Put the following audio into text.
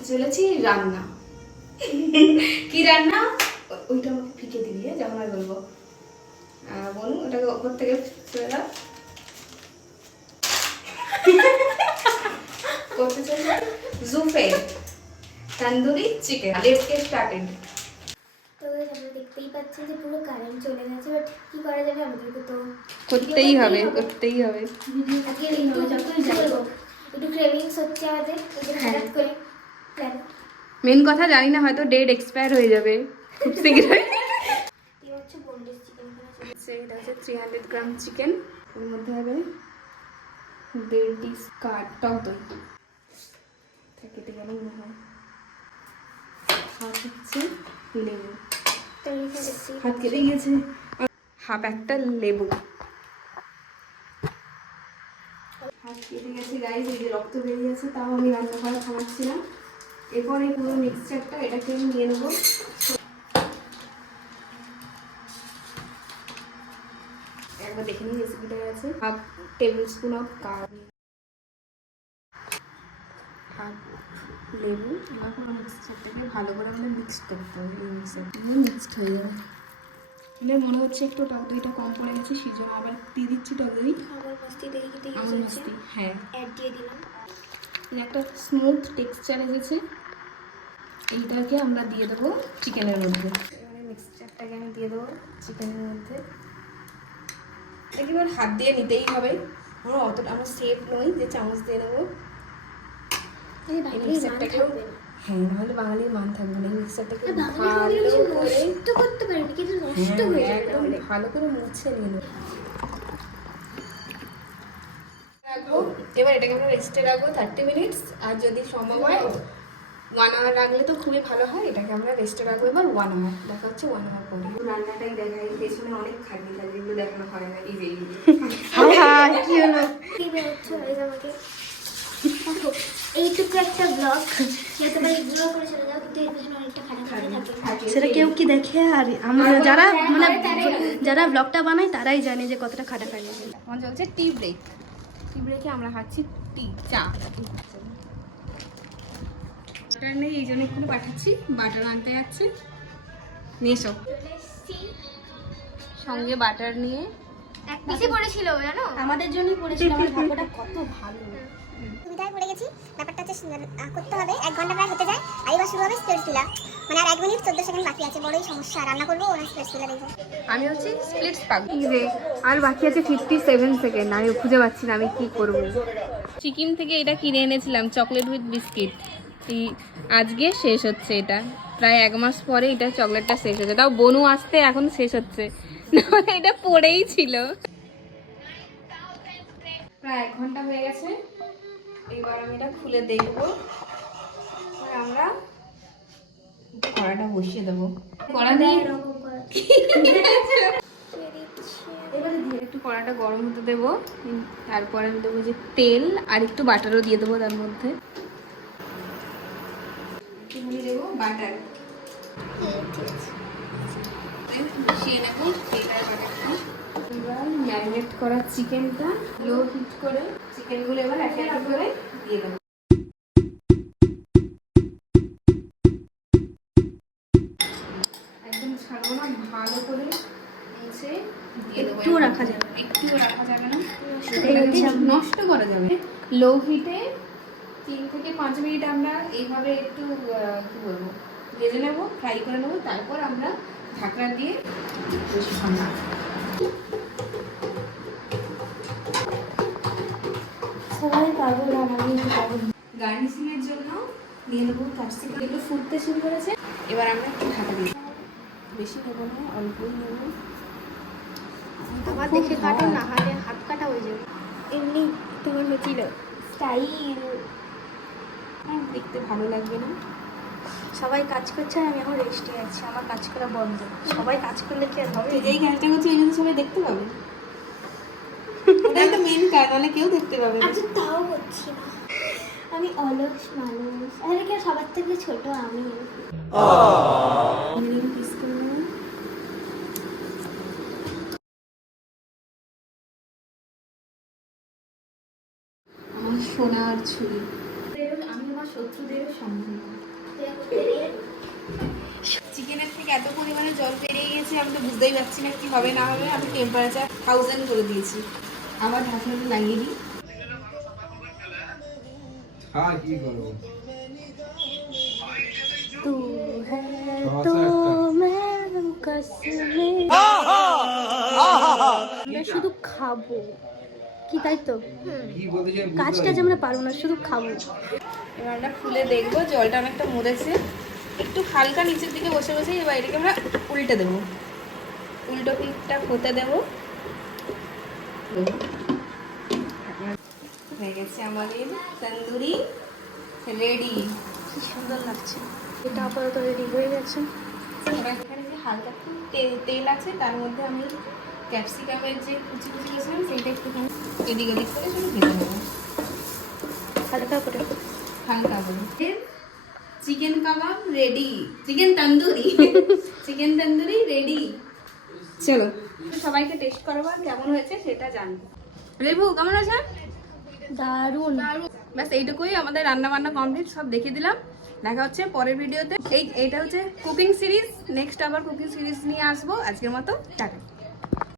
করতে চলেছি রান্না। কি রান্না ওইটা আমাকে ফিকে দিবি, যেমন আর বলবো বলুন, ওটাকে ওপর থেকে তুলে দাও। করতে চলেছি জুফে tandoori chicken. Let's get started. তো আমরা দেখতেই পাচ্ছি যে পুরো কারেন্ট চলে গেছে, বাট কি করা যাবে, আমাদেরকে তো করতেই হবে, করতেই হবে। আজকে যতই যাই হোক একটু ক্রেভিংস হচ্ছে আমাদের, হঠাৎ করে প্ল্যান। মেন কথা জানি না, হয়তো ডেট এক্সপায়ার হয়ে যাবে খুব শীঘ্রই। এই হচ্ছে বোনলেস চিকেন, এটা হচ্ছে 300 গ্রাম চিকেন। ওর মধ্যে হবে 1.5 ডিশ টক দই, কেটে গেল মনে হয়। হাফ হচ্ছে লেবু, হাত কেটে গিয়েছে। হাফ একটা লেবু, হাত কেটে গেছে গাইস। এই যে রক্ত বেরিয়েছে, তাও আমি রান্না করা খাওয়াচ্ছি না। এরপর এই পুরো মিক্সচারটা এটাকে আমি নিয়ে নেবো। একবার দেখে নিই রেসিপিটা আছে। Half table spoon of card, half লেবু। এবার পুরো মিক্সচারটাকে ভালো করে আমাদের মিক্স করতে হবে। এই মিক্সচারটা মিক্সড হয়ে যাবে। মানে মনে হচ্ছে একটু টক দইটা কম পড়ে গেছে, সেই জন্য আবার দিয়ে দিচ্ছি টক দই। আমার মস্তি দেখতে আমার মস্তি, হ্যাঁ, অ্যাড দিয়ে দিলাম। একটা স্মুথ টেক্সচার এসেছে। এইটাকে আমরা দিয়ে দেবো চিকেনের মধ্যে। এবারে মিক্সচারটাকে আমি দিয়ে দেবো চিকেনের মধ্যে। এবার হাত দিয়ে নিতেই হবে, আমরা সেফ নই যে চামচ দিয়ে নেবো। হ্যাঁ, নাহলে বাঙালির মান থাকবে না। এই মিক্সচারটাকে ভালো করে মুছে নিয়ে নেবো। এবার এটাকে আমরা রেস্টে রাখবো 30 মিনিটস। আর যদি সম্ভব হয় 1 আওয়ার রাখলে তো খুবই ভালো হয়। এটাকে আমরা রেস্টে রাখবো এবার 1 আওয়ার। দেখা হচ্ছে 1 আওয়ার পরে। রান্নাটাই দেখাই, পেছনে অনেক খাটনি থাকে, এগুলো দেখানো হয় না। এই যে কি হলো, এইটুকু একটা ব্লগ যাতে পারে ইগনোর করে চলে যাও, কিন্তু এর পেছনে অনেকটা খাটাখাটনি থাকে। সেটা কেউ কি দেখে? আর আমরা যারা যারা ব্লগটা বানায় তারাই জানে যে কতটা খাটাখাটনি। এখন চলছে টি ব্রেক। টি ব্রেকে আমরা খাচ্ছি চা। বাটার নেই, এই জন্য একটু পাঠাচ্ছি। বাটার আনতে যাচ্ছে, নিয়ে এসো। সঙ্গে বাটার নিয়ে এক পিসে পড়েছিল, জানো, আমাদের জন্যই পড়েছিল। আমার ভাগ্যটা কত ভালো। সুবিধায় পড়ে গেছি। ব্যাপারটা হচ্ছে করতে হবে 1 ঘন্টা প্রায় হতে যায়, আর এবার শুরু হবে স্প্লিট ফিলার। মানে আর 1 মিনিট 14 সেকেন্ড বাকি আছে। বড়ই সমস্যা, রান্না করবো ওরা স্প্লিট ফিলার দেখবো। আমি হচ্ছে স্প্লিটস পাক রে। আর বাকি আছে 57 সেকেন্ড। আমি খুঁজে পাচ্ছি না আমি কি করব। চিকেন থেকে এটা কিনে এনেছিলাম, চকলেট উইথ বিস্কিট। আজকে শেষ হচ্ছে এটা। প্রায় 1 মাস পরে এটা চকলেটটা শেষ হচ্ছে। তাও বনু আসতে এখন শেষ হচ্ছে, নাহলে এটা পড়েই ছিল। প্রায় 1 ঘন্টা হয়ে গেছে। এবার আমি এটা খুলে দেখবো। আর আমরা কড়াটা বসিয়ে দেবো। কড়া দিয়ে এবারে দিয়ে একটু কড়াটা গরম হতে দেবো। তারপরে আমি দেবো যে তেল, আর একটু বাটারও দিয়ে দেবো তার মধ্যে। একটুখানি দেবো বাটার, বসিয়ে নেবো তেল আর বাটারটা। এবার ম্যারিনেট করা চিকেনটা লো হিট করে চিকেনগুলো এবার একে একে করে দিয়ে দেবো। একদম ছাড়বো না, ভালো করে মুছে দিয়ে দেবো। একটুও রাখা যাবে না, নষ্ট করা যাবে। লো হিটে 3 থেকে 5 মিনিট আমরা এইভাবে একটু কি বলবো ভেজে নেবো, ফ্রাই করে নেবো। তারপর আমরা ঢাকনা দিয়ে সবাই পাগল, আর আমি একটু পাগল। গার্নিশিং এর জন্য নিয়ে নেবো ক্যাপসিকাম। একটু ফুটতে শুরু করেছে, এবার আমরা একটু ঢাকা দিই। বেশি নেবো না, অল্পই নেবো। আমার দেখে কাটো, না হলে হাত কাটা হয়ে যাবে। এমনি তোমার হয়েছিল স্টাইল, দেখতে ভালো লাগবে না। সবাই কাজ করছে আর আমি এখন রেস্টে আছি। আমার কাজ করা বন্ধ। সবাই কাজ করলে কি আর হবে? যেই কাজটা করছি ওই জন্য সবাই দেখতে পাবে। ওটাই তো মেন কাজ, নাহলে কেউ দেখতে পাবে না। আচ্ছা তাও করছি না, আমি অলস মানুষ। আরে কি সবার থেকে ছোট আমি। আমার সোনার ছুরি। আমি আমার শত্রুদেরও সম্মান করি। চিকেনের থেকে এত পরিমাণে জল বেরিয়ে গেছে, আমি তো বুঝতেই পারছি না কি হবে না হবে। আমি টেম্পারেচার 1000 করে দিয়েছি। আবার ঢাকনাটা লাগিয়ে দিই। হ্যাঁ কি করবো তু হ্যায় তো मैं कसमें আমরা শুধু খাবো কি, তাই তো? কি বলতে চাই কাজটা যে আমরা পারবো না, শুধু খাবো। এবার আমরা খুলে দেখবো জলটা অনেকটা মরেছে, একটু হালকা নিচের দিকে বসে বসে। এবার এটাকে আমরা উল্টে দেবো, উল্টো পিঠটা হতে দেবো। হয়ে গেছে আমাদের তন্দুরি রেডি। কি সুন্দর লাগছে। এটা আপাতত রেডি হয়ে গেছে। এবার এখানে যে হালকা একটু তেল আছে, তার মধ্যে আমি ক্যাপসিকামের যে কুচি কুচি করেছিলাম সেইটা একটুখানি এদিক ওদিক করে শুধু ভেজে নেবো হালকা করে। হালকা করে। Chicken kebab ready, chicken tandoori chicken tandoori ready. চলো সবাইকে টেস্ট করবো আর কেমন হয়েছে সেটা জানবো। রেবু কেমন আছে? দারুণ। ব্যাস এইটুকুই, আমাদের রান্না বান্না কমপ্লিট, সব দেখিয়ে দিলাম। দেখা হচ্ছে পরের ভিডিওতে। এইটা হচ্ছে কুকিং সিরিজ, নেক্সট আবার কুকিং সিরিজ নিয়ে আসবো। আজকের মতো টাটা।